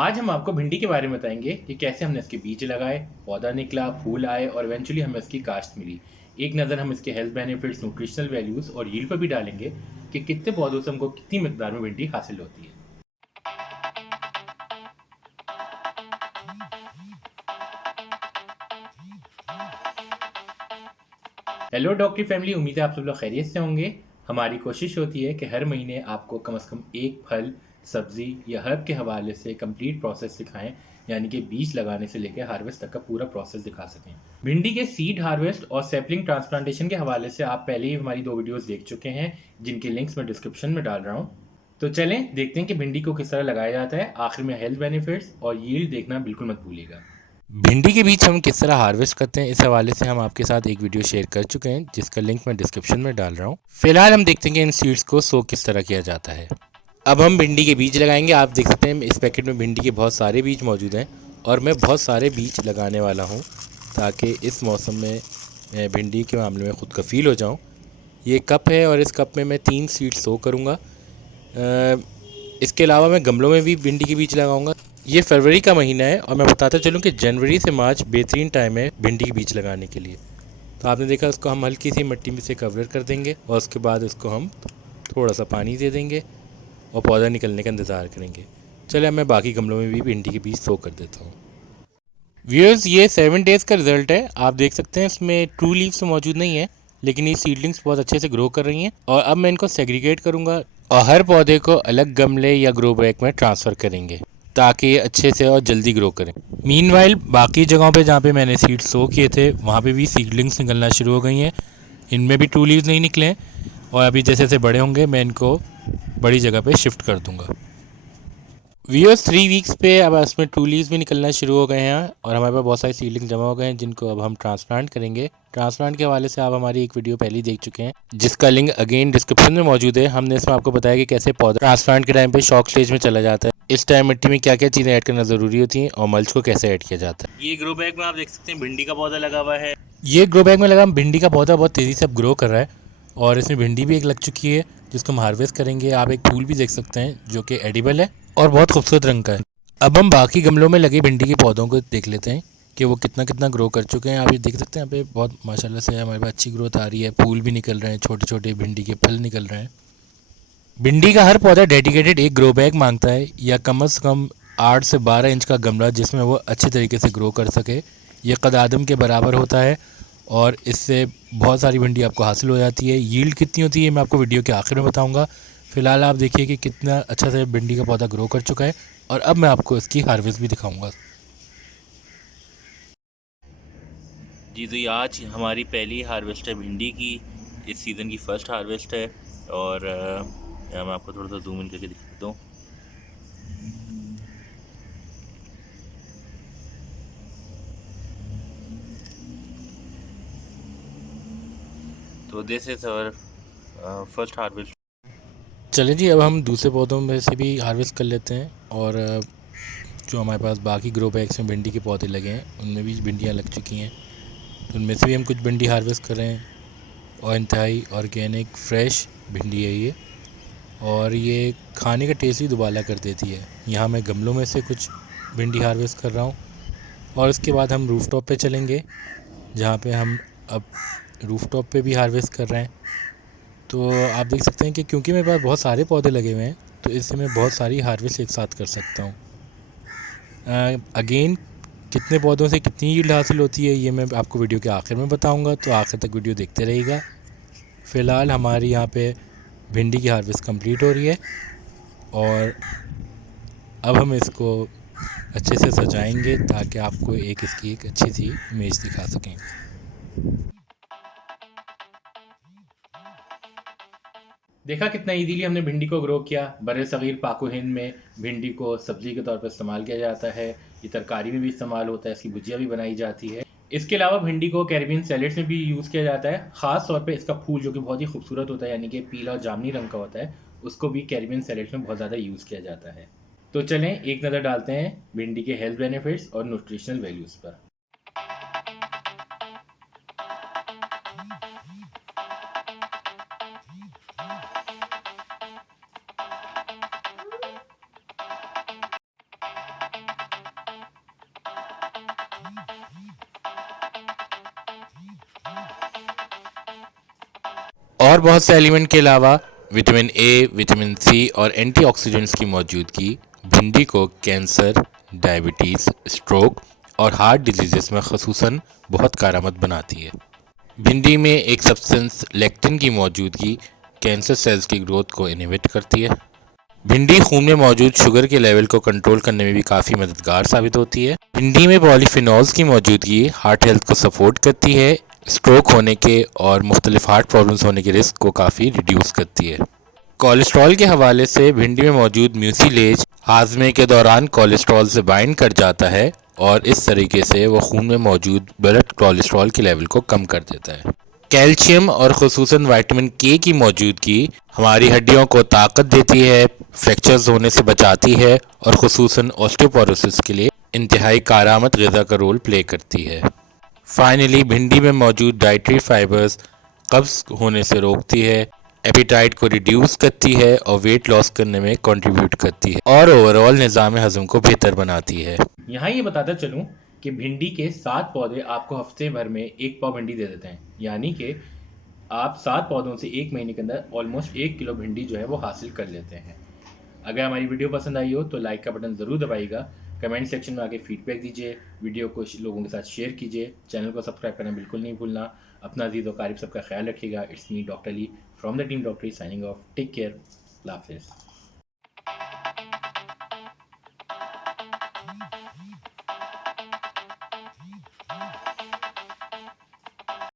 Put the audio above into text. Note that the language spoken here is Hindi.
आज हम आपको भिंडी के बारे में बताएंगे कि कैसे हमने इसके बीज लगाए, पौधा निकला, फूल आए और इवेंचुअली हमें इसकी काश्त मिली। एक नज़र हम इसके हेल्थ बेनिफिट्स, न्यूट्रिशनल वैल्यूज़ और यील्ड पर भी डालेंगे कि कितने पौधों से हमको कितनी मिकदार में भिंडी हासिल होती है। हेलो डॉक्टरी फैमिली, उम्मीद है आप सब लोग खैरियत से होंगे। हमारी कोशिश होती है कि हर महीने आपको कम से कम एक फल, सब्जी या हर्ब के हवाले से कंप्लीट प्रोसेस सिखाएं, यानी कि बीज लगाने से लेकर हार्वेस्ट तक का पूरा प्रोसेस दिखा सकें। भिंडी के सीड हार्वेस्ट और सैपलिंग ट्रांसप्लांटेशन के हवाले से आप पहले ही हमारी 2 वीडियोस देख चुके हैं, जिनके लिंक्स मैं डिस्क्रिप्शन में डाल रहा हूँ। तो चलें देखते हैं कि भिंडी को किस तरह लगाया जाता है। आखिर में हेल्थ बेनिफिट्स और यील्ड देखना बिल्कुल मत भूलिएगा। भिंडी के बीज हम किस तरह हार्वेस्ट करते हैं, इस हवाले से हम आपके साथ एक वीडियो शेयर कर चुके हैं, जिसका लिंक मैं डिस्क्रिप्शन में डाल रहा हूँ। फिलहाल हम देखते हैं कि इन सीड्स को सो किस तरह किया जाता है। अब हम भिंडी के बीज लगाएंगे। आप देख सकते हैं इस पैकेट में भिंडी के बहुत सारे बीज मौजूद हैं और मैं बहुत सारे बीज लगाने वाला हूँ ताकि इस मौसम में मैं भिंडी के मामले में खुद कफ़ील हो जाऊँ। ये कप है और इस कप में मैं 3 सीड सो करूँगा। इसके अलावा मैं गमलों में भी भिंडी के बीज लगाऊंगा। ये फरवरी का महीना है और मैं बताता चलूँ कि जनवरी से मार्च बेहतरीन टाइम है भिंडी के बीज लगाने के लिए। तो आपने देखा, उसको हम हल्की सी मिट्टी में से कवर कर देंगे और उसके बाद उसको हम थोड़ा सा पानी दे देंगे और पौधा निकलने का इंतज़ार करेंगे। चलिए अब मैं बाकी गमलों में भी भिंडी के बीज सो कर देता हूँ। व्यूअर्स, ये 7 डेज़ का रिजल्ट है। आप देख सकते हैं इसमें ट्रू लीव्स तो मौजूद नहीं है, लेकिन ये सीडलिंग्स बहुत अच्छे से ग्रो कर रही हैं। और अब मैं इनको सेग्रीगेट करूँगा और हर पौधे को अलग गमले या ग्रो बैग में ट्रांसफ़र करेंगे ताकि ये अच्छे से और जल्दी ग्रो करें। मीनवाइल बाकी जगहों पे जहाँ पे मैंने सीड सो किए थे, वहाँ पे भी सीडलिंग्स निकलना शुरू हो गई हैं। इनमें भी ट्रू लीव्स नहीं निकले हैं और अभी जैसे जैसे बड़े होंगे मैं इनको बड़ी जगह पे शिफ्ट कर दूँगा। व्यूअर्स, 3 वीक्स पे अब इसमें ट्रू लीव्स भी निकलना शुरू हो गए हैं और हमारे पास बहुत सारे सीडलिंग जमा हो गए हैं, जिनको अब हम ट्रांसप्लांट करेंगे। ट्रांसप्लांट के हवाले से आप हमारी एक वीडियो पहले ही देख चुके हैं, जिसका लिंक अगेन डिस्क्रिप्शन में मौजूद है। हमने इसमें आपको बताया कि कैसे पौधा ट्रांसप्लांट के टाइम पे शॉक स्टेज में चला जाता है, इस टाइम मिट्टी में क्या क्या चीज़ें ऐड करना ज़रूरी होती हैं और मल्च को कैसे ऐड किया जाता है। ये ग्रो बैग में आप देख सकते हैं भिंडी का पौधा लगा हुआ है। ये ग्रो बैग में लगा भिंडी का पौधा बहुत तेज़ी से अब ग्रो कर रहा है और इसमें भिंडी भी एक लग चुकी है, जिसको हम हार्वेस्ट करेंगे। आप एक फूल भी देख सकते हैं जो कि एडिबल है और बहुत खूबसूरत रंग का है। अब हम बाकी गमलों में लगे भिंडी के पौधों को देख लेते हैं कि वो कितना कितना ग्रो कर चुके हैं। आप ये देख सकते हैं, यहाँ पे बहुत माशाल्लाह से हमारे पास अच्छी ग्रोथ आ रही है। फूल भी निकल रहे हैं, छोटे छोटे भिंडी के फल निकल रहे हैं। भिंडी का हर पौधा डेडिकेटेड एक ग्रो बैग मांगता है या कम से कम 8 से 12 इंच का गमला, जिसमें वो अच्छे तरीके से ग्रो कर सके। ये कद आदम के बराबर होता है और इससे बहुत सारी भिंडी आपको हासिल हो जाती है। यील्ड कितनी होती है मैं आपको वीडियो के आखिर में बताऊंगा। फिलहाल आप देखिए कि कितना अच्छा से भिंडी का पौधा ग्रो कर चुका है और अब मैं आपको इसकी हार्वेस्ट भी दिखाऊंगा। जी, तो ये आज हमारी पहली हार्वेस्ट है भिंडी की। इस सीज़न की फ़र्स्ट हार्वेस्ट है और यहाँ मैं आपको थोड़ा सा जूम इन करके दिखाता हूँ। तो this is our first harvest. चलें जी, अब हम दूसरे पौधों में से भी हार्वेस्ट कर लेते हैं और जो हमारे पास बाकी ग्रो बैग्स में भिंडी के पौधे लगे हैं उनमें भी भिंडियाँ लग चुकी हैं। तो उनमें से भी हम कुछ भिंडी हार्वेस्ट कर रहे हैं और इंतहाई ऑर्गेनिक फ्रेश भिंडी है ये, और ये खाने का टेस्ट ही दुबाला कर देती है। यहाँ मैं गमलों में से कुछ भिंडी हार्वेस्ट कर रहा हूँ और इसके बाद हम रूफ़टॉप पे चलेंगे, जहाँ पे हम अब रूफ़टॉप पे भी हार्वेस्ट कर रहे हैं। तो आप देख सकते हैं कि क्योंकि मेरे पास बहुत सारे पौधे लगे हुए हैं, तो इससे मैं बहुत सारी हार्वेस्ट एक साथ कर सकता हूँ। अगेन कितने पौधों से कितनी यील्ड हासिल होती है ये मैं आपको वीडियो के आखिर में बताऊंगा, तो आखिर तक वीडियो देखते रहिएगा। फ़िलहाल हमारी यहाँ पे भिंडी की हार्वेस्ट कंप्लीट हो रही है और अब हम इसको अच्छे से सजाएंगे ताकि आपको इसकी एक अच्छी सी इमेज दिखा सकें। देखा कितना इजीली हमने भिंडी को ग्रो किया। बड़े सग़ीर पाक व हिंद में भिंडी को सब्ज़ी के तौर पर इस्तेमाल किया जाता है। ये तरकारी में भी इस्तेमाल होता है, इसकी भुजिया भी बनाई जाती है। इसके अलावा भिंडी को कैरेबियन सैलेड्स में भी यूज़ किया जाता है। ख़ास तौर पे इसका फूल जो कि बहुत ही खूबसूरत होता है, यानी कि पीला और जामुनी रंग का होता है, उसको भी कैरेबियन सैलेड्स में बहुत ज़्यादा यूज़ किया जाता है। तो चलें एक नज़र डालते हैं भिंडी के हेल्थ बेनिफिट्स और न्यूट्रिशनल वैल्यूज़ पर। और बहुत से एलिमेंट के अलावा विटामिन ए, विटामिन सी और एंटीऑक्सीडेंट्स की मौजूदगी भिंडी को कैंसर, डायबिटीज़, स्ट्रोक और हार्ट डिजीज़ में ख़ुसूसन बहुत कारआमद बनाती है। भिंडी में एक सब्सटेंस लेक्टिन की मौजूदगी कैंसर सेल्स की ग्रोथ को इनहिबिट करती है। भिंडी खून में मौजूद शुगर के लेवल को कंट्रोल करने में भी काफ़ी मददगार साबित होती है। भिंडी में पॉलीफिनॉल्स की मौजूदगी हार्ट हेल्थ को सपोर्ट करती है, स्ट्रोक होने के और मुख्तलिफ हार्ट प्रॉब्लम्स होने के रिस्क को काफ़ी रिड्यूस करती है। कोलेस्ट्रॉल के हवाले से भिंडी में मौजूद म्यूसिलेज हाजमे के दौरान कोलेस्ट्रॉल से बाइंड कर जाता है और इस तरीके से वो खून में मौजूद ब्लड कोलेस्ट्रॉल के लेवल को कम कर देता है। कैल्शियम और ख़ुसूसन विटामिन के की मौजूदगी हमारी हड्डियों को ताकत देती है, फ्रैक्चर्स होने से बचाती है और ख़ुसूसन ऑस्टियोपोरोसिस के लिए इंतहाई कारआमद ग़िज़ा का रोल प्ले करती है। फाइनली भिंडी में मौजूद डाइटरी फाइबर्स कब्ज़ होने से रोकती है, एपिटाइट को रिड्यूस करती है और वेट लॉस करने में कंट्रीब्यूट करती है और ओवरऑल निज़ाम हज़म को बेहतर बनाती है। यहाँ ये बताता चलूँ कि भिंडी के 7 पौधे आपको हफ्ते भर में 1 पाव भिंडी दे देते हैं, यानी कि आप 7 पौधों से 1 महीने के अंदर ऑलमोस्ट 1 किलो भिंडी जो है वो हासिल कर लेते हैं। अगर हमारी वीडियो पसंद आई हो तो लाइक का बटन ज़रूर दबाइएगा, कमेंट सेक्शन में आके फीडबैक दीजिए, वीडियो को लोगों के साथ शेयर कीजिए, चैनल को सब्सक्राइब करना बिल्कुल नहीं भूलना। अपना अजीज़ व क़रीब सबका ख्याल रखिएगा। It's me doctor Ali from the team डॉक्टरी साइनिंग ऑफ। टेक केयर, अल्लाह हाफ़िज़।